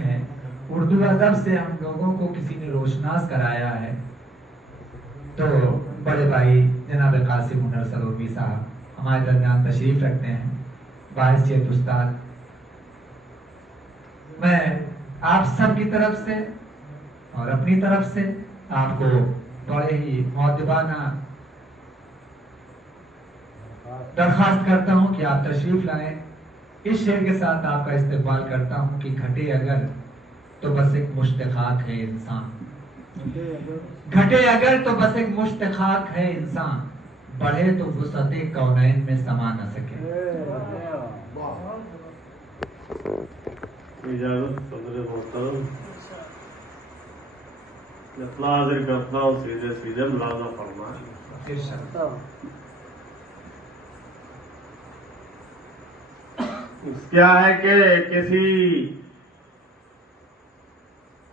है। उर्दू अदब से हम लोगों को किसी ने रोशनास कराया है। तो बड़े भाई जनाब कासिम हुनर सरोबी साहब हमारे दरमियान तशरीफ रखते हैं। बाइज़ उस्ताद, मैं आप सब की तरफ से और अपनी तरफ से आपको बड़े ही मौदबाना दरखास्त करता हूं कि आप तशरीफ लाएं। इस शेर के साथ आपका इस्तेमाल करता हूं कि घटे अगर तो बस एक मुश्त खाक है इंसान, घटे अगर तो बस एक मुश्त खाक है इंसान, बढ़े तो वुसअते कौनैन में समा न सके। इजाजत सदर मोहतरम, इतना हाजिर करता हूँ, सीधे सीधे मुलाजा फरमाएं। क्या है कि किसी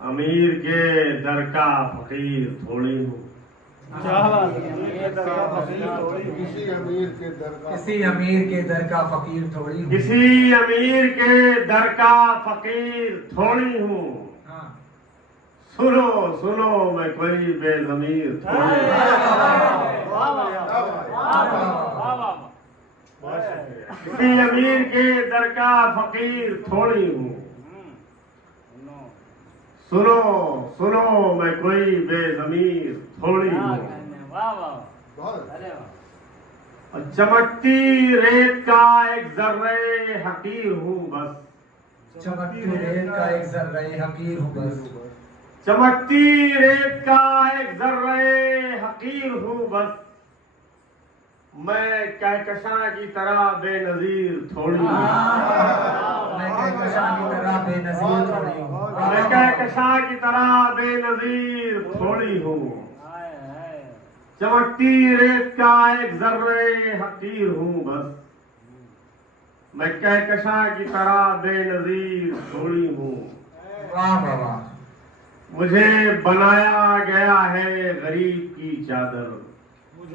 अमीर के दर का फकीर थोड़ी हूँ। किसी अमीर के दर का फकीर थोड़ी हूँ। किसी अमीर के दर का फकीर थोड़ी हूँ। सुनो सुनो मैं कोई बेज़मीर थोड़ी किसी अमीर के दर का फकीर थोड़ी हूँ। सुनो सुनो मैं कोई बेज़मीर थोड़ी हूँ। चमकती रेत का एक जर्रे हकीर हूँ बस। चमकती रेत का एक जर्रे हकीर हूँ बस। चमकती रेत का एक जर्रे हकीर हूँ बस। मैं कहकशां की तरह बेनजीर थोड़ी हूँ। मैं कहकशां की तरह बेनजीर थोड़ी हूँ। मैं कहकशां की तरह बेनजीर थोड़ी हूँ। चमकती रेत का एक जर्रे हकीर हूँ बस। मैं कहकशां की तरह बेनजीर थोड़ी हूँ। वाह वाह वाह। मुझे बनाया गया है गरीब की चादर।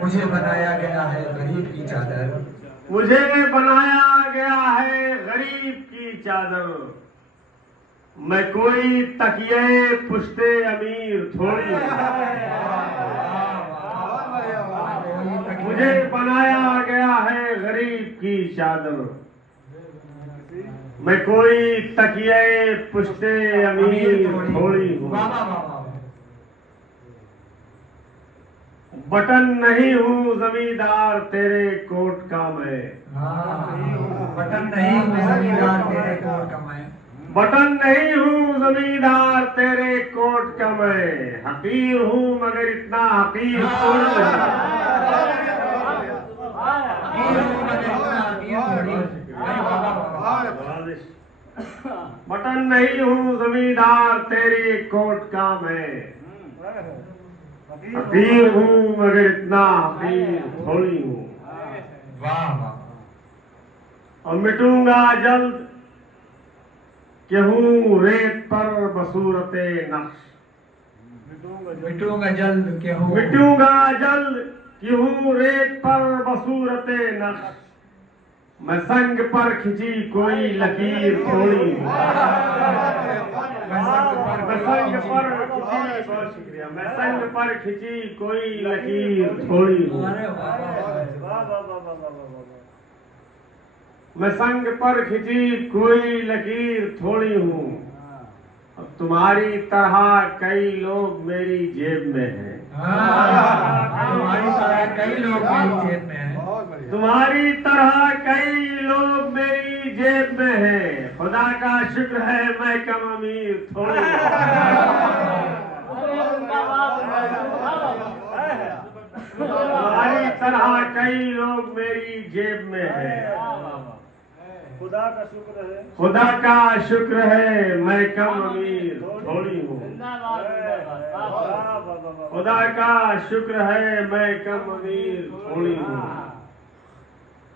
मुझे बनाया गया है गरीब की चादर। मुझे बनाया गया है गरीब की चादर। मैं कोई तकिए पुश्ते अमीर थोड़ी हूँ। मुझे बनाया गया है गरीब की चादर। मैं कोई तकिए पुश्ते अमीर थोड़ी हूँ। बटन नहीं हूँ जमींदार तेरे कोट का मैं। बटन नहीं हूँ जमींदार तेरे कोट का मैं। बटन नहीं हूँ जमींदार तेरे कोट का मैं। हकीर हूँ मगर इतना हकीर थोड़ी बटन नहीं हूँ जमींदार तेरे कोट का मैं। हकीर हूँ मगर इतना हकीर थोड़ी हूँ। वाह वाह। और मिटूंगा जल्द कि हूँ रेत पर बसूरते नक्श। मिटूंगा जल्द कि हूँ मिटूंगा जल्द कि हूँ रेत पर बसूरते नक्श। मैं संग पर खिंची कोई लकीर थोड़ी हूँ। मैं संग पर खिंची, बहुत शुक्रिया, मैं संग पर खिंची कोई लकीर थोड़ी हूँ। मैं संग पर खिंची कोई लकीर थोड़ी हूँ। अब तुम्हारी तरह कई लोग मेरी जेब में हैं। तुम्हारी तरह कई लोग मेरी जेब में हैं। तुम्हारी तरह कई लोग मेरी जेब में हैं। खुदा का शुक्र है मैं कम अमीर थोड़ी हूँ। तुम्हारी तरह कई लोग मेरी जेब में हैं। खुदा का शुक्र है, खुदा का शुक्र है मैं कम अमीर थोड़ी हूँ। खुदा का शुक्र है मैं कम अमीर थोड़ी हूँ।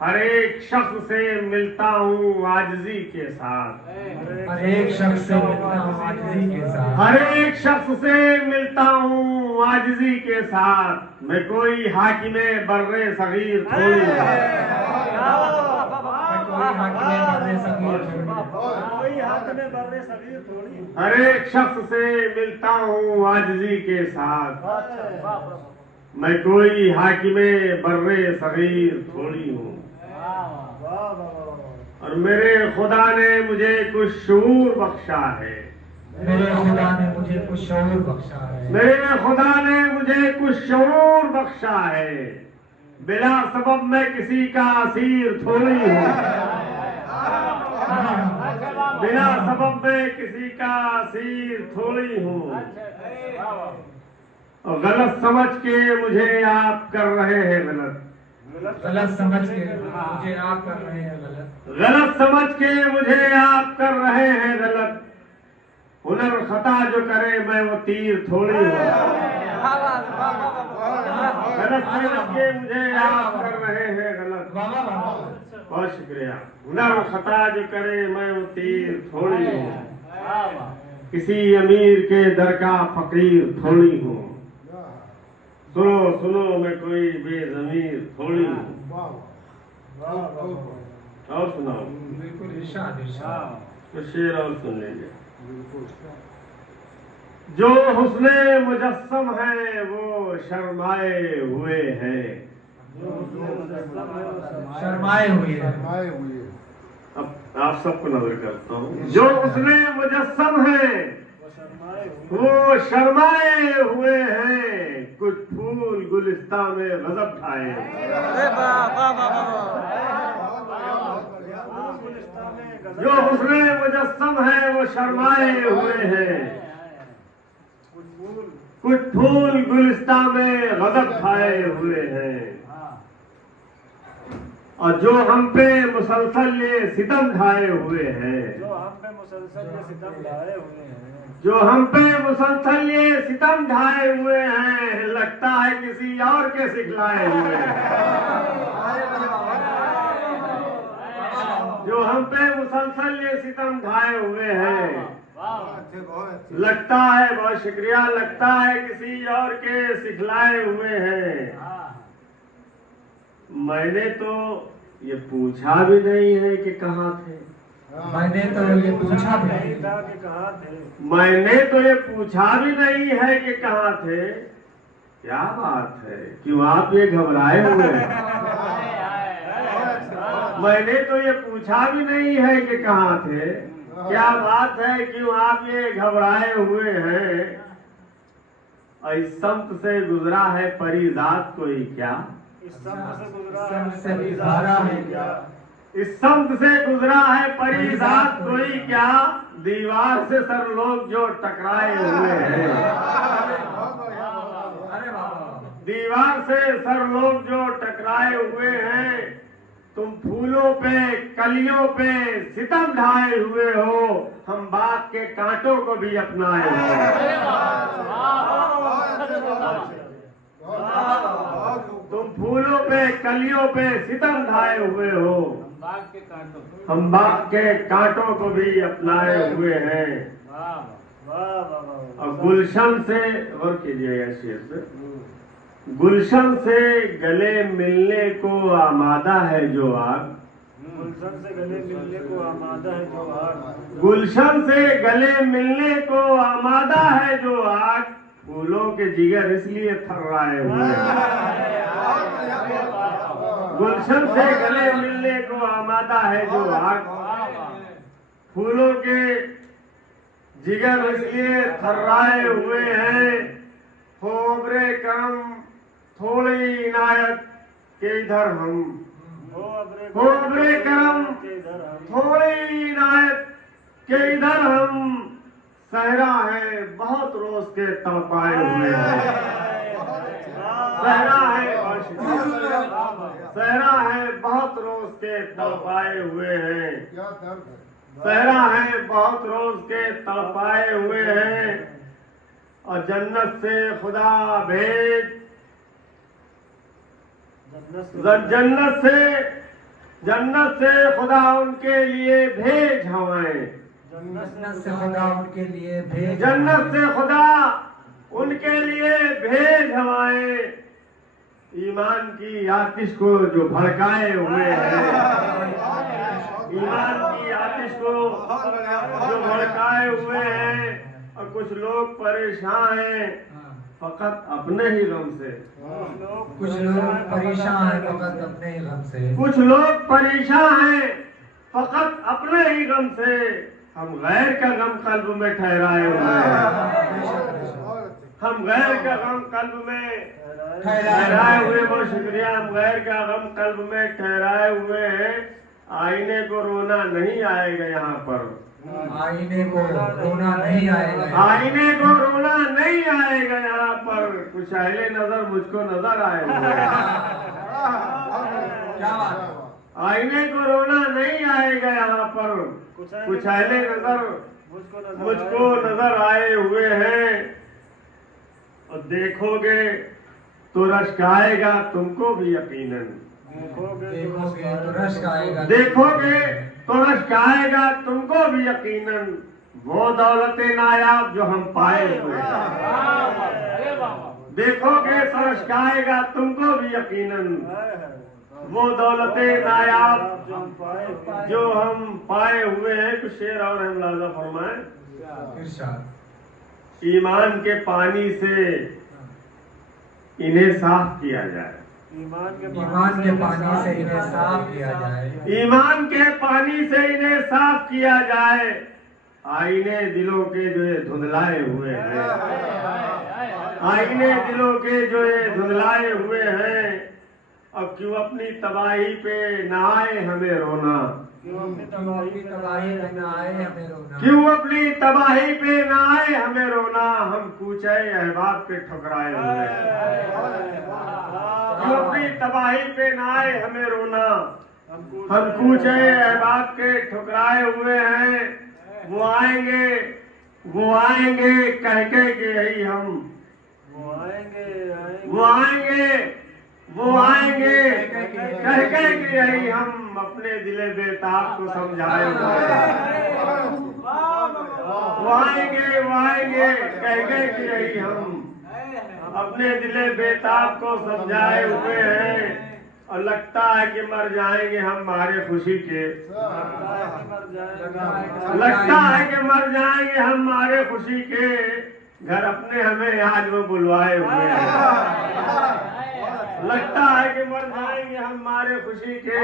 हर एक शख्स से मिलता हूँ आजिज़ी के साथ। हर एक शख्स से मिलता हूँ आजिज़ी के साथ। हर एक शख्स से मिलता हूँ आजिज़ी के साथ। मैं कोई हाकिमे बर्रे सगीर थोड़ी हूँ। कोई हाकिमे बर्रे सगीर थोड़ी हूँ। हाथ में बर्रे शरीर थोड़ी। हर एक शख्स से मिलता हूँ आजिज़ी के साथ। अच्छा, वाह वाह मैं कोई हाकिमे बर्रे सगीर थोड़ी हूँ। वाह वाह वाह। और मेरे खुदा ने मुझे कुछ शऊर बख्शा है। मेरे खुदा ने मुझे कुछ शऊर बख्शा है। मेरे खुदा ने मुझे कुछ शऊर बख्शा है। बिला सबब मैं किसी का असीर थोड़ी हूँ। बिना सबब मैं किसी का असीर थोड़ी हूँ। और गलत समझ के मुझे आप कर रहे हैं गलत। गलत समझ के मुझे आप कर रहे हैं गलत। गलत समझ के मुझे आप कर रहे हैं गलत। हुनर खता जो करे मैं वो तीर थोड़ी हूँ। गलत समझ के मुझे आप कर रहे हैं गलत। बहुत शुक्रिया। हुनर खता जो करे मैं वो तीर थोड़ी हूँ। किसी अमीर के दर का फकीर थोड़ी हूँ। सुनो सुनो मैं कोई बेज़मीर थोड़ी हूँ। और सुनाओ। बिल्कुल इरशाद इरशाद। तो शेर और सुन लीजिए। जो हुस्ने मुजस्सम है वो शर्माए हुए हैं। शर्माए हुए हैं। अब आप सबको नजर करता हूँ। जो हुस्ने मुजस्सम है वो शर्माए हुए हैं। कुछ फूल गुलिस्ता में गजब ढाए। जो हुस्ने मुजस्सम है वो शर्माए हुए हैं। कुछ फूल गुलिस्ता में गजब छाए हुए हैं। और जो हम पे मुसलसल ये सितम ढाए हुए हैं। जो हम पे मुसलसल ये सितम ढाए हुए हैं। जो हम पे मुसलसल ये सितम ढाए हुए हैं। लगता है किसी और के सिखलाए हुए हैं। जो हम पे मुसलसल ये सितम ढाए हुए हैं। लगता है, बहुत शुक्रिया, लगता है किसी और के सिखलाए हुए हैं। मैंने तो ये पूछा भी नहीं है कि कहाँ थे। मैंने तो ये पूछा भी नहीं था कि कहाँ थे। मैंने तो ये पूछा भी नहीं है कि कहाँ थे। क्या बात है, क्यों आप ये घबराए हुए हैं? मैंने तो ये पूछा भी नहीं है कि कहाँ थे। क्या बात है, क्यों आप ये घबराए हुए हैं? और इस संत से गुजरा है परिजात कोई क्या? इस संत से गुजरा से गुजारा है क्या? इस संत से गुजरा है परिजात कोई क्या? दीवार से सर लोग जो टकराए हुए हैं। अरे बाबा। दीवार से सर लोग जो टकराए हुए हैं। तुम फूलों पे कलियों पे सितम ढाए हुए हो। हम बाग के कांटों को भी अपनाए हुए हैं। तुम फूलों पे कलियों पे सितम ढाए हुए हो। हम बाग के कांटों को भी अपनाए हुए हैं। और गुलशन से गौर कीजिएगा शेर से। गुलशन से गले मिलने को आमादा है जो आग। गुलशन से गले मिलने को आमादा है जो आग। गुलशन से गले मिलने को आमादा है जो आग। फूलों के जिगर इसलिए थर्राए हुए हैं। गुलशन से गले मिलने को आमादा है जो आग। फूलों के जिगर इसलिए थर्राए हुए हैं। होबरे करम थोड़ी इनायत के इधर हम। होबरे करम थोड़ी इनायत के इधर हम। सहरा है बहुत रोज के तड़पाए हुए हैं। सहरा है सहरा है बहुत रोज के तड़पाए हुए हैं। सहरा है बहुत रोज के तड़पाए हुए हैं। और जन्नत से खुदा भेज जन्नत से खुदा उनके लिए भेज हवाएं। जन्नत से खुदा उनके लिए भेज। जन्नत से खुदा उनके लिए भेज हवाएं। ईमान की आतिश को जो भड़काए हुए हैं। ईमान की आतिश को जो भड़काए हुए हैं, और कुछ लोग परेशान हैं फकत अपने ही गम से। कुछ लोग परेशान हैं फकत अपने ही गम से। कुछ लोग परेशान हैं फकत अपने ही गम से। हम गैर का गम कल्ब में ठहराए हुए हैं। हम गैर का गम कल्ब में ठहराए हुए, बहुत शुक्रिया। हम गैर का गम कल्ब में ठहराए हुए हैं। आईने को रोना नहीं आएगा यहाँ पर। आईने को रोना नहीं आएगा। आईने को रोना नहीं आएगा यहाँ पर। कुछ अहले नजर मुझको नजर आए हुए हैं। क्या बात? आईने को रोना नहीं आएगा यहाँ पर। कुछ अहले नजर मुझको नजर आए हुए हैं। और देखोगे तो रश्क आएगा तुमको भी यकीनन। देखोगे तो रश्क आएगा। देखोगे तो रश्क आएगा तुमको भी यकीनन। वो दौलत नायाब जो हम पाए हुए हैं। देखोगे तो रश्क आएगा तुमको भी यकीनन। वो दौलत नायाब जो हम पाए हुए हैं। कुछ शेर और है, मुलाजा फरमाए। इरशाद। ईमान के पानी से इन्हें साफ किया जाए। ईमान के पानी से इन्हें साफ किया जाए। ईमान के पानी से इन्हें साफ किया जाए। आईने दिलों के जो ये धुंधलाए हुए हैं। आईने दिलों के जो ये धुंधलाए हुए हैं। अब क्यों अपनी तबाही पे न आए हमें रोना। क्यों अपनी तबाही पे न आए हमें रोना। क्यों अपनी तबाही पे न आए हमें रोना। हम कूचे अहबाब के ठुकराए हुए हैं। क्यों अपनी तबाही पे न आए हमें रोना। हम कूचे अहबाब के ठुकराए हुए हैं। वो आएंगे कह के यही हम। वो आएंगे कह के यही हम अपने दिले बेताब को समझाए हुए हैं। वो आएंगे कह के यही हम अपने दिले बेताब को समझाए हुए हैं। और लगता है कि मर जाएंगे हम मारे खुशी के। लगता है कि मर जाएंगे हम मारे खुशी के। घर अपने हमें आज वो बुलवाए हुए हैं। लगता है कि मर जाएंगे हम मारे खुशी के।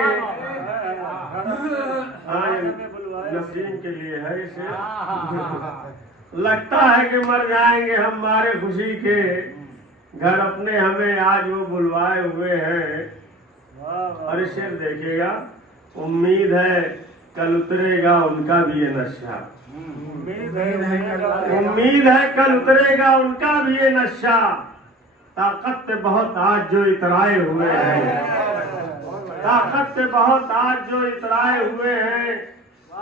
नसीम के लिए है इसे। लगता है कि मर जाएंगे हम मारे खुशी के। घर अपने हमें आज वो बुलवाए हुए हैं। और इसे देखिएगा, उम्मीद है कल उतरेगा उनका भी ये नशा। उम्मीद है कल उतरेगा उनका भी ये नशा। ताकत से बहुत आज जो इतराए हुए हैं। ताकत से बहुत आज जो इतराए हुए हैं।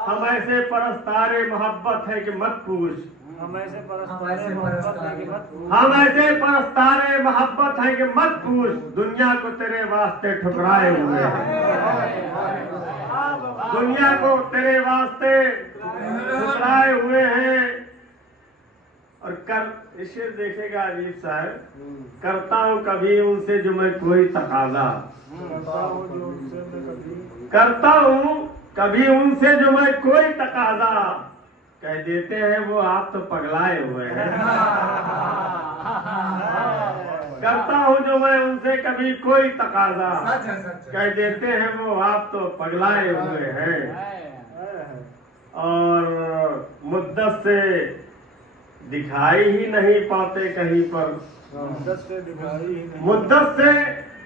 हम ऐसे परस्तारे मोहब्बत है कि मत पूछ। हम ऐसे परस्तारे मोहब्बत है कि मत पूछ। दुनिया को तेरे वास्ते ठुकराए हुए हैं। दुनिया को तेरे वास्ते ठुकराए हुए हैं। और कर इसे देखेगा अजीब सा है। करता हूँ कभी उनसे जो मैं कोई तकाजा। करता हूँ कभी उनसे जो मैं कोई तकाजा। कह देते हैं वो आप तो पगलाए हुए हैं। करता हूँ जो मैं उनसे कभी कोई तकाजा। कह देते हैं वो आप तो पगलाए हुए हैं। और मुद्दत से दिखाई ही नहीं पाते कहीं पर। मुद्दत से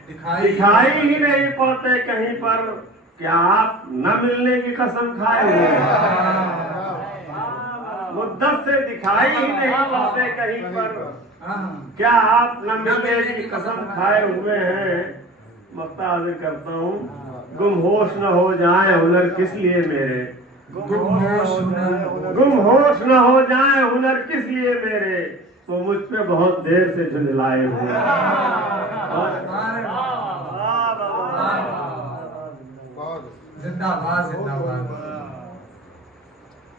दिखाई ही नहीं पाते कहीं पर। क्या आप न मिलने की कसम खाए हुए हैं। मुद्दत से दिखाई ही नहीं पाते कहीं पर। क्या आप न मिलने की कसम खाए हुए हैं। मख्तार करता हूँ, गुमहोश न हो जाए हुनर किस लिए मेरे। गुमहोश न हो जाए हुनर किस लिए मेरे। तो मुझ पे बहुत देर से झुंझलाए हुए हैं। जिंदाबाद जिंदाबाद।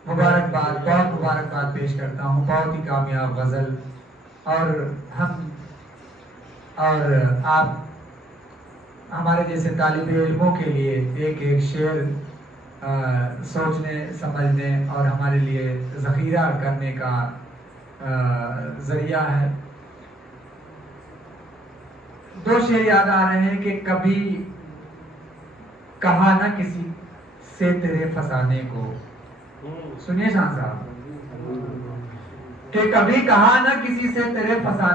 मुबारकबाद, बहुत मुबारकबाद पेश करता हूँ। बहुत ही कामयाब गजल। और हम और आप हमारे जैसे तालिब इल्मों के लिए एक एक शेर सोचने समझने और हमारे लिए ज़ख़ीरा करने का ज़रिया है। दो शेर याद आ रहे हैं कि कभी कहा ना किसी से तेरे फसाने को, सुनिए शान साहब, कि कभी कहा ना किसी से तेरे फसाने